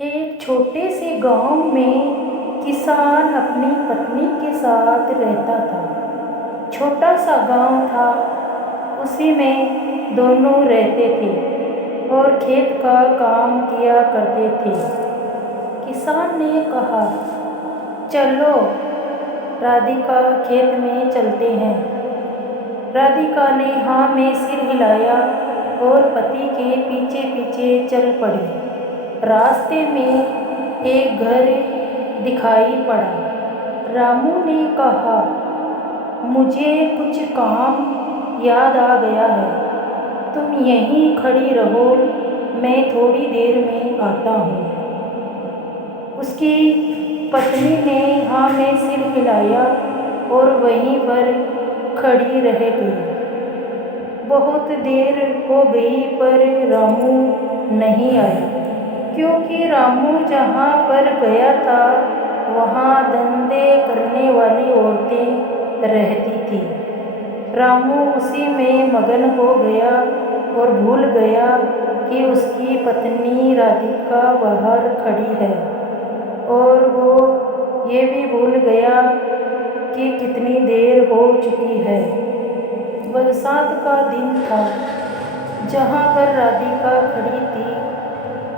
एक छोटे से गांव में किसान अपनी पत्नी के साथ रहता था। छोटा सा गांव था, उसी में दोनों रहते थे और खेत का काम किया करते थे। किसान ने कहा, चलो राधिका, खेत में चलते हैं। राधिका ने हाँ में सिर हिलाया और पति के पीछे पीछे चल पड़ी। रास्ते में एक घर दिखाई पड़ा। रामू ने कहा, मुझे कुछ काम याद आ गया है, तुम यहीं खड़ी रहो, मैं थोड़ी देर में आता हूँ। उसकी पत्नी ने हाँ में सिर हिलाया और वहीं पर खड़ी रह गई। बहुत देर हो गई पर रामू नहीं आया, क्योंकि रामू जहाँ पर गया था वहाँ धंधे करने वाली औरतें रहती थी। रामू उसी में मगन हो गया और भूल गया कि उसकी पत्नी राधिका बाहर खड़ी है, और वो ये भी भूल गया कि कितनी देर हो चुकी है। बरसात का दिन था। जहाँ पर राधिका खड़ी थी,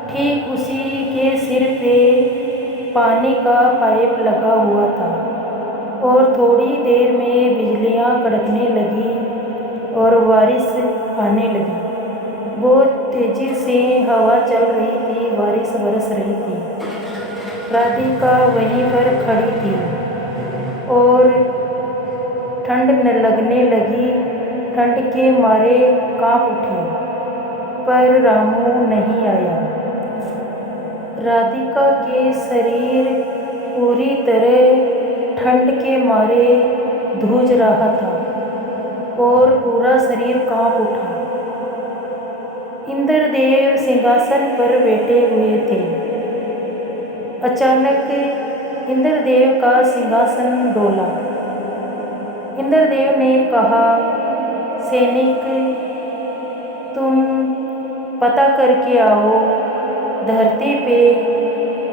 ठीक उसी के सिर पे पानी का पाइप लगा हुआ था और थोड़ी देर में बिजलियाँ कड़कने लगी और बारिश आने लगी। बहुत तेज़ी से हवा चल रही थी, बारिश बरस रही थी। राधिका वहीं पर खड़ी थी और ठंड लगने लगी। ठंड के मारे काँप उठी, पर रामू नहीं आया। राधिका के शरीर पूरी तरह ठंड के मारे धुँज रहा था और पूरा शरीर काँप उठा। इंद्रदेव सिंहासन पर बैठे हुए थे। अचानक इंद्रदेव का सिंहासन डोला। इंद्रदेव ने कहा, सैनिक, तुम पता करके आओ, धरती पे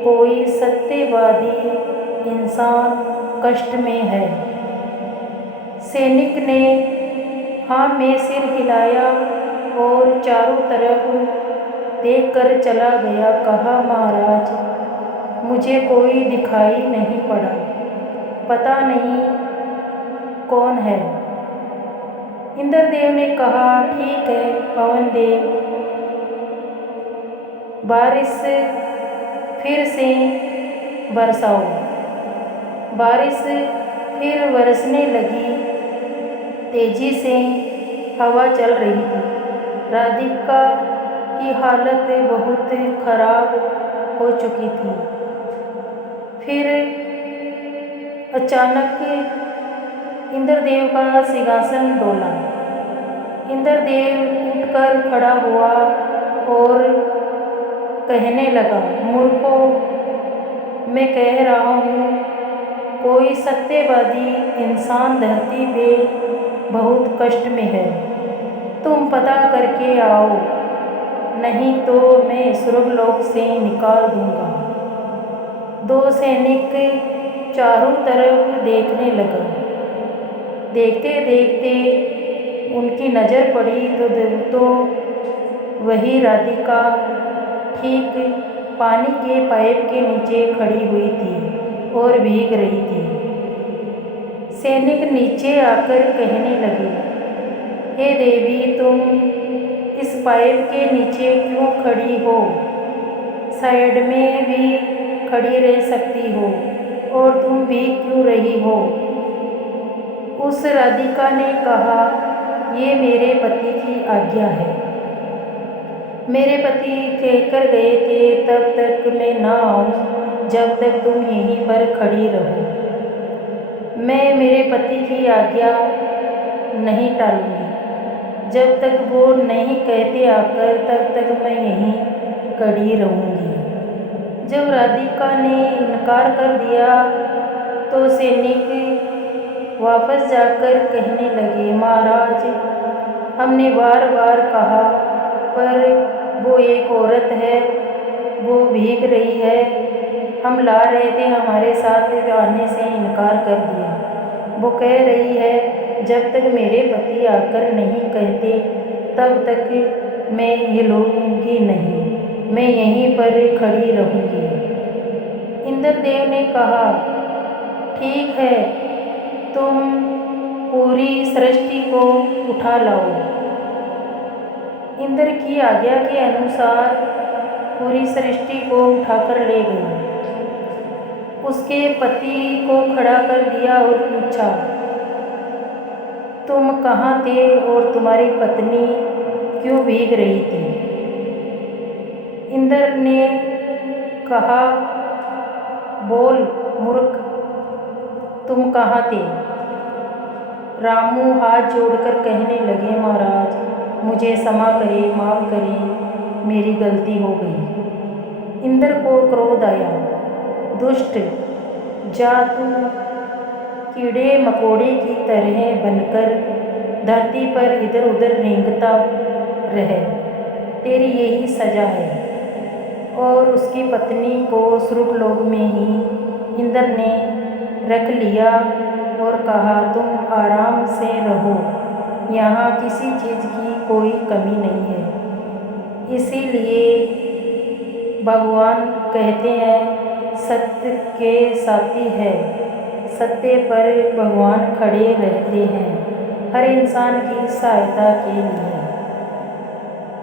कोई सत्यवादी इंसान कष्ट में है। सैनिक ने हाँ में सिर हिलाया और चारों तरफ देखकर चला गया। कहा, महाराज, मुझे कोई दिखाई नहीं पड़ा, पता नहीं कौन है। इंद्रदेव ने कहा, ठीक है पवन देव, बारिश फिर से बरसाओ। बारिश फिर बरसने लगी। तेजी से हवा चल रही थी। राधिका की हालत बहुत खराब हो चुकी थी। फिर अचानक इंद्रदेव का सिंहासन डोला। इंद्रदेव उठकर खड़ा हुआ और कहने लगा, मूर्खों, मैं कह रहा हूँ, कोई सत्यवादी इंसान धरती पे बहुत कष्ट में है। तुम पता करके आओ, नहीं तो मैं स्वर्गलोक से निकाल दूंगा। दो सैनिक चारों तरफ देखने लगा। देखते देखते उनकी नज़र पड़ी तो वही राधिका ठीक पानी के पाइप के नीचे खड़ी हुई थी और भीग रही थी। सैनिक नीचे आकर कहने लगे, हे देवी, तुम इस पाइप के नीचे क्यों खड़ी हो? साइड में भी खड़ी रह सकती हो, और तुम भीग क्यों रही हो? उस राधिका ने कहा, ये मेरे पति की आज्ञा है। मेरे पति कहकर गए थे तब तक मैं ना आऊँ जब तक तुम यहीं पर खड़ी रहो। मैं मेरे पति की आज्ञा नहीं टालूंगी। जब तक वो नहीं कहते आकर, तब तक मैं यहीं खड़ी रहूँगी। जब राधिका ने इनकार कर दिया तो सैनिक वापस जाकर कहने लगे, महाराज, हमने बार बार कहा, पर वो एक औरत है वो भीग रही है, हम ला रहे थे, हमारे साथ आने से इनकार कर दिया। वो कह रही है, जब तक मेरे पति आकर नहीं कहते तब तक मैं हिलूंगी नहीं, मैं यहीं पर खड़ी रहूंगी। इंद्रदेव ने कहा, ठीक है, तुम पूरी सृष्टि को उठा लाओ। इंद्र की आज्ञा के अनुसार पूरी सृष्टि को उठाकर ले गई। उसके पति को खड़ा कर दिया और पूछा, तुम कहाँ थे और तुम्हारी पत्नी क्यों भीग रही थी? इंद्र ने कहा, बोल मूर्ख, तुम कहाँ थे? रामू हाथ जोड़कर कहने लगे, महाराज मुझे क्षमा करें, माफ़ करें, मेरी गलती हो गई। इंद्र को क्रोध आया, दुष्ट, जा तू कीड़े मकोड़े की तरह बनकर धरती पर इधर उधर रेंगता रह, तेरी यही सजा है। और उसकी पत्नी को स्वर्गलोक में ही इंद्र ने रख लिया और कहा, तुम आराम से रहो, यहाँ किसी चीज़ की कोई कमी नहीं है। इसीलिए भगवान कहते हैं, सत्य के साथी है, सत्य पर भगवान खड़े रहते हैं हर इंसान की सहायता के लिए।